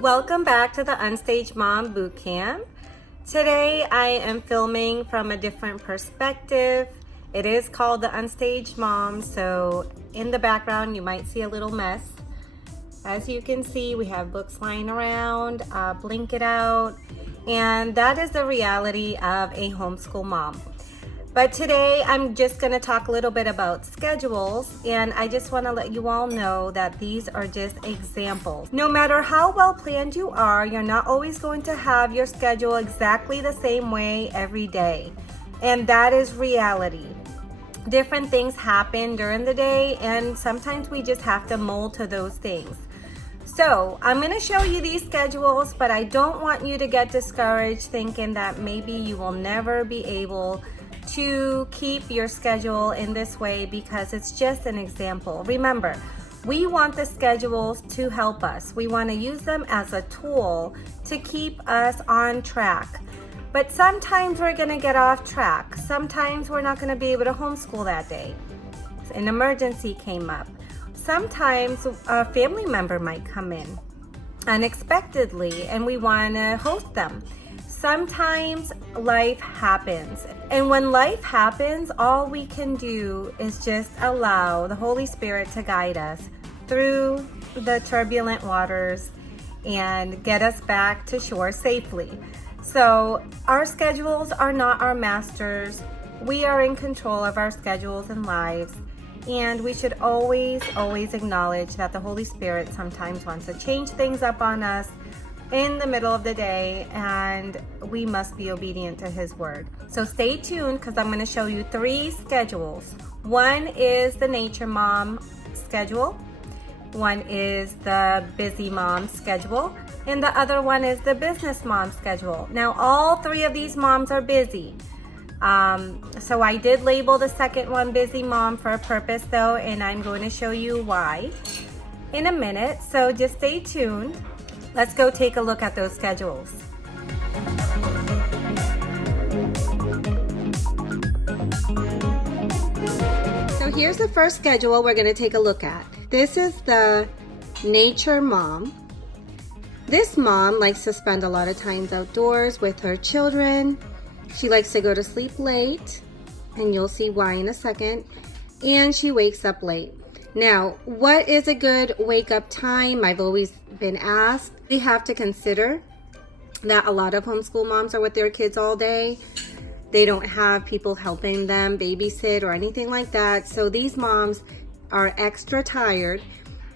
Welcome back to the Unstaged Mom Bootcamp. Today I am filming from a different perspective. It is called the Unstaged Mom, so in the background you might see a little mess. As you can see, we have books lying around, blanket out, and that is the reality of a homeschool mom. But today I'm just going to talk a little bit about schedules, and I just want to let you all know that these are just examples. No matter how well planned you are, you're not always going to have your schedule exactly the same way every day. And that is reality. Different things happen during the day, and sometimes we just have to mold to those things. So I'm going to show you these schedules, but I don't want you to get discouraged thinking that maybe you will never be able to keep your schedule in this way, because it's just an example. Remember, we want the schedules to help us. We want to use them as a tool to keep us on track. But sometimes we're going to get off track. Sometimes we're not going to be able to homeschool that day. An emergency came up. Sometimes a family member might come in unexpectedly and we want to host them. Sometimes life happens, and when life happens, all we can do is just allow the Holy Spirit to guide us through the turbulent waters and get us back to shore safely. So our schedules are not our masters. We are in control of our schedules and lives, and we should always acknowledge that the Holy Spirit sometimes wants to change things up on us in the middle of the day, and we must be obedient to His word. So stay tuned, because I'm going to show you 3 schedules. One is the nature mom schedule, one is the busy mom schedule, and the other one is the business mom schedule. Now all 3 of these moms are busy. So I did label the second one busy mom for a purpose though, and I'm going to show you why in a minute. So just stay tuned. Let's go take a look at those schedules. So here's the first schedule we're going to take a look at. This is the nature mom. This mom likes to spend a lot of times outdoors with her children. She likes to go to sleep late, and you'll see why in a second. And she wakes up late. Now, what is a good wake up time? I've always been asked. We have to consider that a lot of homeschool moms are with their kids all day. They don't have people helping them babysit or anything like that. So these moms are extra tired,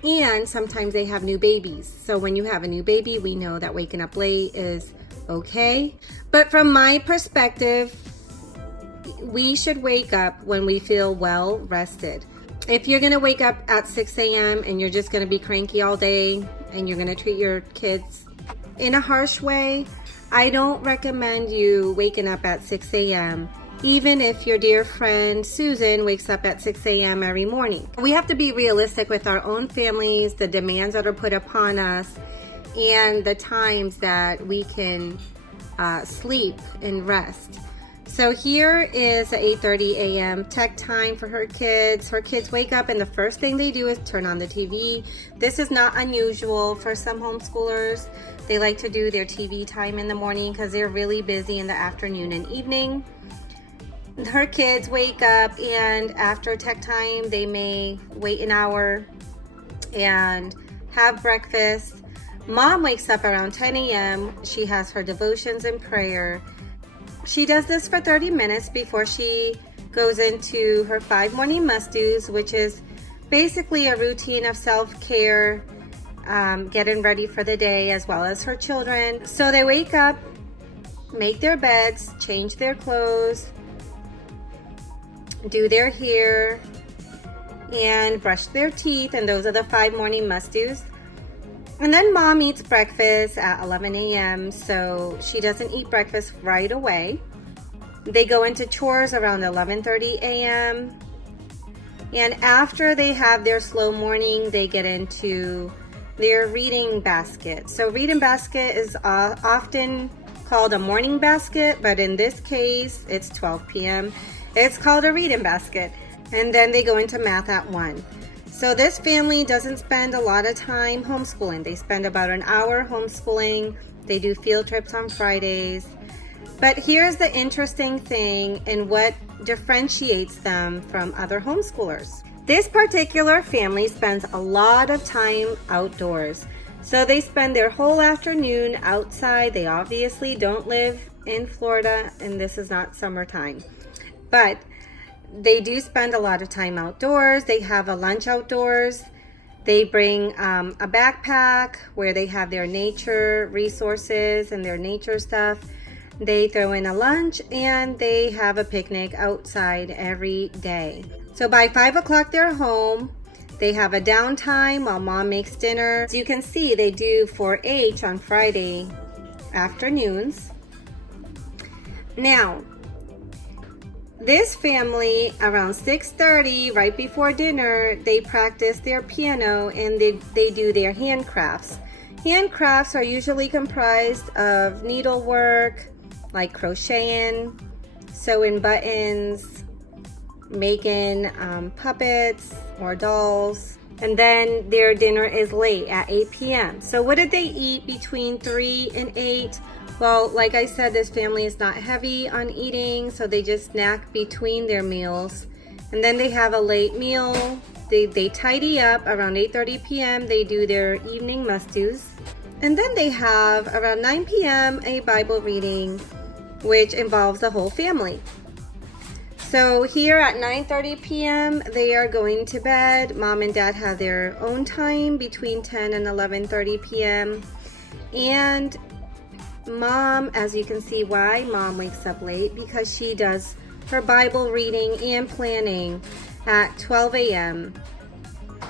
and sometimes they have new babies. So when you have a new baby, we know that waking up late is okay. But from my perspective, we should wake up when we feel well rested. If you're going to wake up at 6 a.m. and you're just going to be cranky all day and you're going to treat your kids in a harsh way, I don't recommend you waking up at 6 a.m. even if your dear friend Susan wakes up at 6 a.m. every morning. We have to be realistic with our own families, the demands that are put upon us, and the times that we can sleep and rest. So here is the 8:30 a.m. tech time for her kids. Her kids wake up and the first thing they do is turn on the TV. This is not unusual for some homeschoolers. They like to do their TV time in the morning because they're really busy in the afternoon and evening. Her kids wake up, and after tech time, they may wait an hour and have breakfast. Mom wakes up around 10 a.m. She has her devotions and prayer. She does this for 30 minutes before she goes into her 5 morning must-dos, which is basically a routine of self-care, getting ready for the day, as well as her children. So they wake up, make their beds, change their clothes, do their hair, and brush their teeth, and those are the 5 morning must-dos. And then mom eats breakfast at 11 a.m. so she doesn't eat breakfast right away. They go into chores around 11:30 a.m. and after they have their slow morning, they get into their reading basket. So reading basket is often called a morning basket, but in this case, it's 12 p.m. It's called a reading basket. And then they go into math at 1. So this family doesn't spend a lot of time homeschooling. They spend about an hour homeschooling. They do field trips on Fridays. But here's the interesting thing and what differentiates them from other homeschoolers. This particular family spends a lot of time outdoors. So they spend their whole afternoon outside. They obviously don't live in Florida, and this is not summertime. But they do spend a lot of time outdoors. They have a lunch outdoors. They bring a backpack where they have their nature resources and their nature stuff. They throw in a lunch and they have a picnic outside every day. So by 5 o'clock they're home. They have a downtime while mom makes dinner. As you can see, they do 4-H on Friday afternoons. Now, this family, around 6:30, right before dinner, they practice their piano and they do their handcrafts. Handcrafts are usually comprised of needlework, like crocheting, sewing buttons, making puppets or dolls. And then their dinner is late at 8 p.m. So what did they eat between 3 and 8? Well, like I said, this family is not heavy on eating, so they just snack between their meals. And then they have a late meal. They tidy up around 8:30 p.m. They do their evening must-dos. And then they have around 9 p.m. a Bible reading, which involves the whole family. So here at 9:30 p.m. they are going to bed. Mom and dad have their own time between 10 and 11:30 p.m. And mom, as you can see why mom wakes up late, because she does her Bible reading and planning at 12 a.m.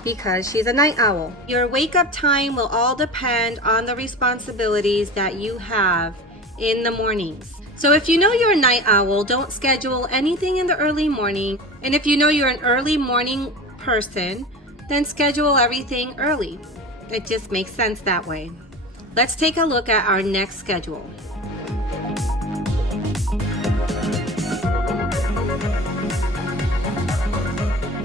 because she's a night owl. Your wake up time will all depend on the responsibilities that you have in the mornings. So if you know you're a night owl, don't schedule anything in the early morning. And if you know you're an early morning person, then schedule everything early. It just makes sense that way. Let's take a look at our next schedule.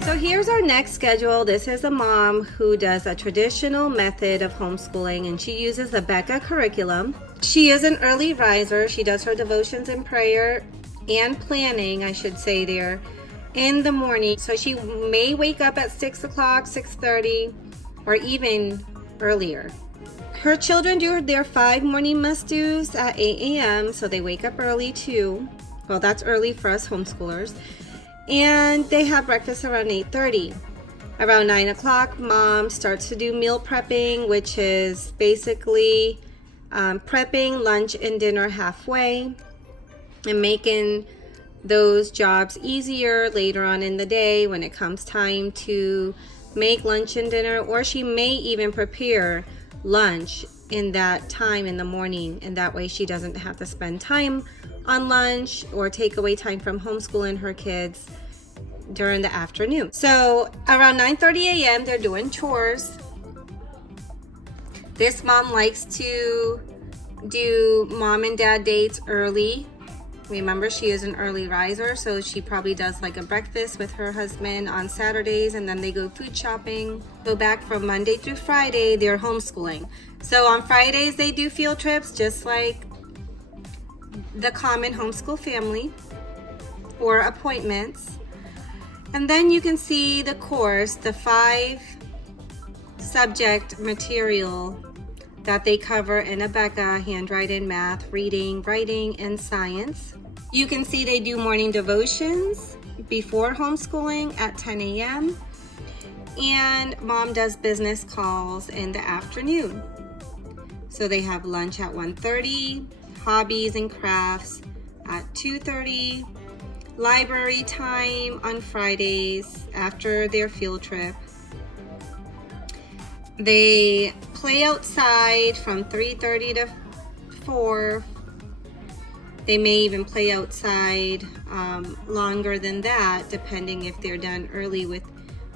So here's our next schedule. This is a mom who does a traditional method of homeschooling, and she uses the Becca curriculum. She is an early riser. She does her devotions and prayer and planning, I should say there, in the morning. So she may wake up at 6 o'clock, 6:30, or even earlier. Her children do their 5 morning must-dos at 8 a.m., so they wake up early too. Well, that's early for us homeschoolers. And they have breakfast around 8:30. Around 9 o'clock, mom starts to do meal prepping, which is basically prepping lunch and dinner halfway and making those jobs easier later on in the day when it comes time to make lunch and dinner, or she may even prepare lunch in that time in the morning, and that way she doesn't have to spend time on lunch or take away time from homeschooling her kids during the afternoon. So around 9:30 a.m. they're doing chores. This mom likes to do mom and dad dates early. Remember, she is an early riser, so she probably does like a breakfast with her husband on Saturdays, and then they go food shopping. Go back from Monday through Friday, they're homeschooling. So on Fridays, they do field trips just like the common homeschool family, or appointments. And then you can see the course, the 5 subject material that they cover in Becca: handwriting, math, reading, writing, and science. You can see they do morning devotions before homeschooling at 10 a.m. And mom does business calls in the afternoon. So they have lunch at 1:30, hobbies and crafts at 2:30, library time on Fridays after their field trip. They play outside from 3:30 to 4. They may even play outside longer than that, depending if they're done early with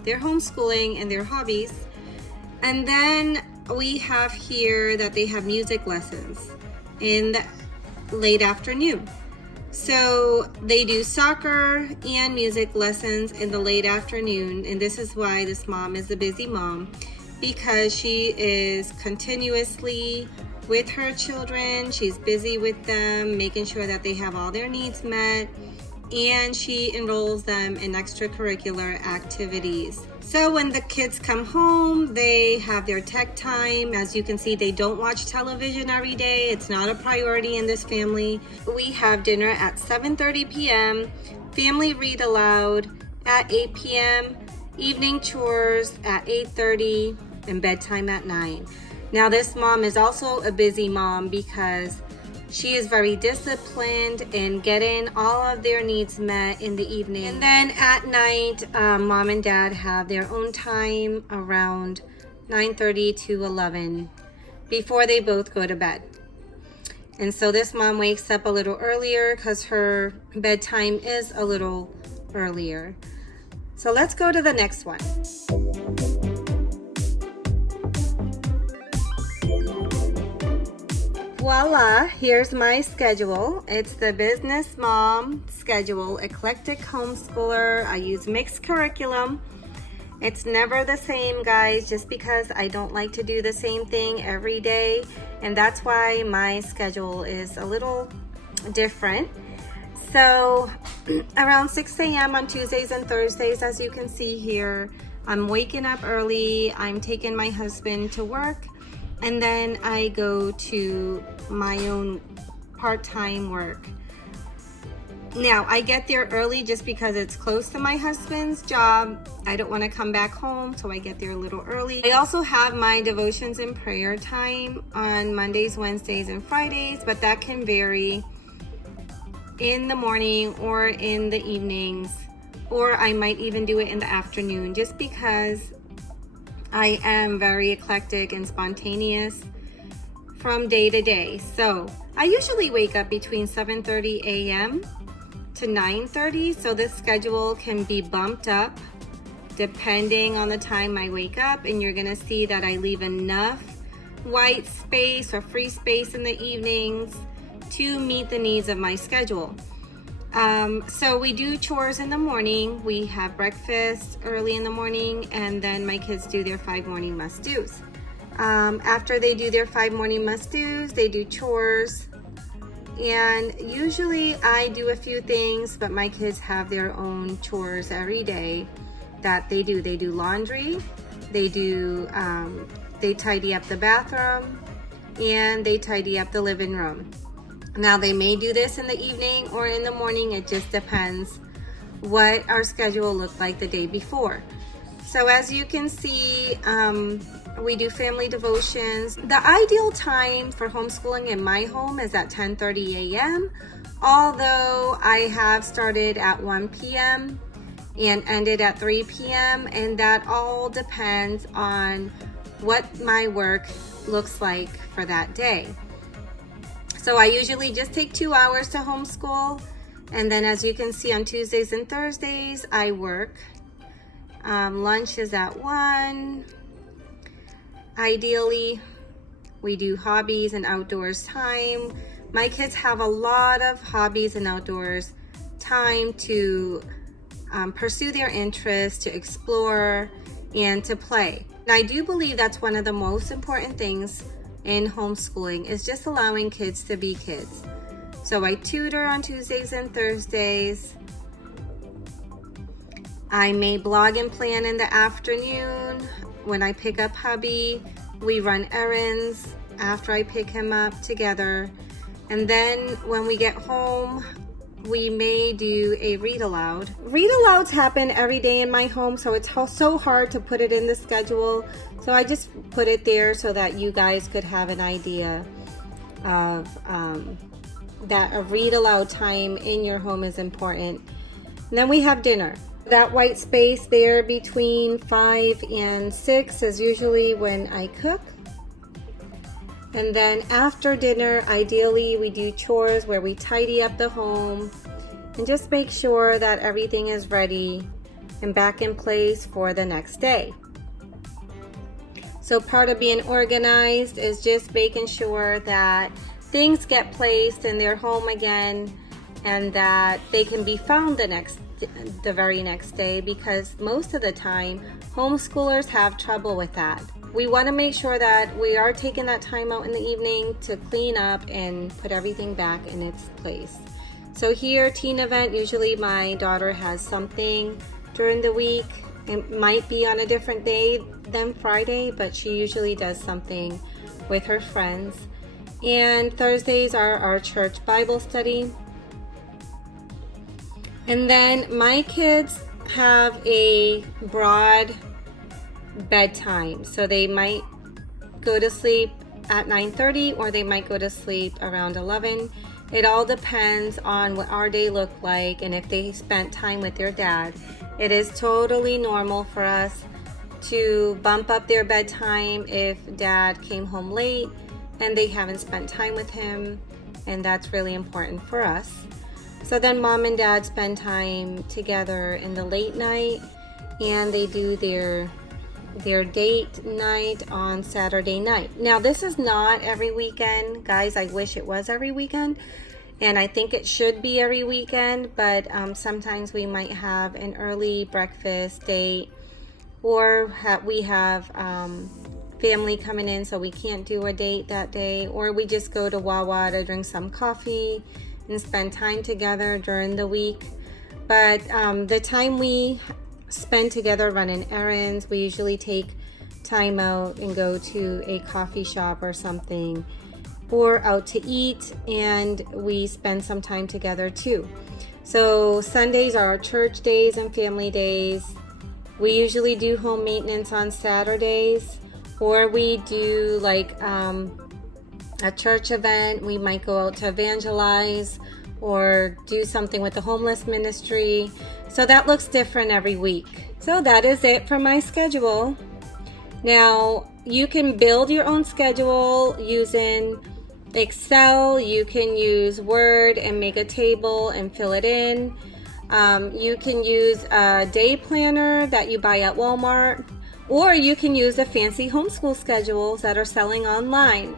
their homeschooling and their hobbies. And then we have here that they have music lessons in the late afternoon. So they do soccer and music lessons in the late afternoon, and this is why this mom is a busy mom, because she is continuously with her children. She's busy with them, making sure that they have all their needs met, and she enrolls them in extracurricular activities. So when the kids come home, they have their tech time. As you can see, they don't watch television every day. It's not a priority in this family. We have dinner at 7:30 p.m., family read aloud at 8 p.m., evening chores at 8:30, and bedtime at 9. Now this mom is also a busy mom because she is very disciplined in getting all of their needs met in the evening. And then at night, mom and dad have their own time around 9:30 to 11 before they both go to bed. And so this mom wakes up a little earlier because her bedtime is a little earlier. So let's go to the next one. Voila, here's my schedule. It's the business mom schedule, eclectic homeschooler. I use mixed curriculum. It's never the same, guys, just because I don't like to do the same thing every day. And that's why my schedule is a little different. So around 6 a.m. on Tuesdays and Thursdays, as you can see here, I'm waking up early. I'm taking my husband to work. And then I go to my own part-time work. Now, I get there early just because it's close to my husband's job. I don't want to come back home, so I get there a little early. I also have my devotions and prayer time on Mondays, Wednesdays, and Fridays, but that can vary in the morning or in the evenings, or I might even do it in the afternoon, just because I am very eclectic and spontaneous from day to day. So I usually wake up between 7:30 a.m. to 9:30, so this schedule can be bumped up depending on the time I wake up, and you're gonna see that I leave enough white space or free space in the evenings to meet the needs of my schedule. So we do chores in the morning. We have breakfast early in the morning, and then my kids do their 5 morning must-dos. After they do their 5 morning must-dos, they do chores. And usually I do a few things, but my kids have their own chores every day that they do. They do laundry, they tidy up the bathroom, and they tidy up the living room. Now they may do this in the evening or in the morning. It just depends what our schedule looked like the day before. So as you can see, we do family devotions. The ideal time for homeschooling in my home is at 10:30 a.m. Although I have started at 1 p.m. and ended at 3 p.m. and that all depends on what my work looks like for that day. So I usually just take 2 hours to homeschool, and then as you can see on Tuesdays and Thursdays, I work. Lunch is at 1. Ideally, we do hobbies and outdoors time. My kids have a lot of hobbies and outdoors time to pursue their interests, to explore, and to play. And I do believe that's one of the most important things in homeschooling, is just allowing kids to be kids. So I tutor on Tuesdays and Thursdays. I may blog and plan in the afternoon. When I pick up hubby, we run errands after I pick him up together. And then when we get home, we may do a read aloud. Read alouds happen every day in my home, so it's so hard to put it in the schedule. So I just put it there so that you guys could have an idea of that a read aloud time in your home is important. And then we have dinner. That white space there between 5 and 6 is usually when I cook. And then after dinner, ideally we do chores where we tidy up the home and just make sure that everything is ready and back in place for the next day. So part of being organized is just making sure that things get placed in their home again and that they can be found the very next day, because most of the time homeschoolers have trouble with that. We want to make sure that we are taking that time out in the evening to clean up and put everything back in its place. So here, teen event, usually my daughter has something during the week. It might be on a different day than Friday, but she usually does something with her friends. And Thursdays are our church Bible study. And then my kids have a broad bedtime. So they might go to sleep at 9:30 or they might go to sleep around 11. It all depends on what our day looked like and if they spent time with their dad. It is totally normal for us to bump up their bedtime if dad came home late and they haven't spent time with him, and that's really important for us. So then mom and dad spend time together in the late night, and they do their date night on Saturday night. Now this is not every weekend, guys. I wish it was every weekend, and I think it should be every weekend, but sometimes we might have an early breakfast date, or we have family coming in, so we can't do a date that day, or we just go to Wawa to drink some coffee and spend time together during the week. But the time we spend together running errands, we usually take time out and go to a coffee shop or something, or out to eat, and we spend some time together too. So Sundays are our church days and family days. We usually do home maintenance on Saturdays, or we do like a church event. We might go out to evangelize or do something with the homeless ministry. So that looks different every week. So that is it for my schedule. Now you can build your own schedule using Excel. You can use Word and make a table and fill it in. You can use a day planner that you buy at Walmart, or you can use the fancy homeschool schedules that are selling online.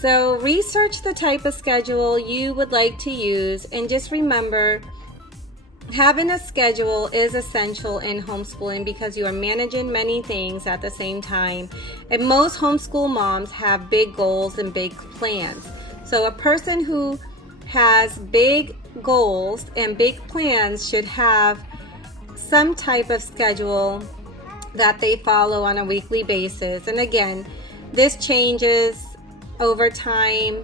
So research the type of schedule you would like to use, and just remember, having a schedule is essential in homeschooling because you are managing many things at the same time. And most homeschool moms have big goals and big plans. So a person who has big goals and big plans should have some type of schedule that they follow on a weekly basis. And again, this changes over time,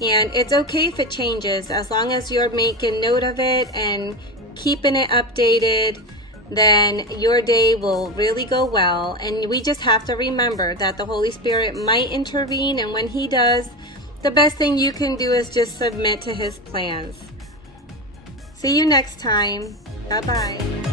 and it's okay if it changes, as long as you're making note of it and keeping it updated, then your day will really go well. And we just have to remember that the Holy Spirit might intervene, and when he does, the best thing you can do is just submit to his plans. See you next time. Bye-bye.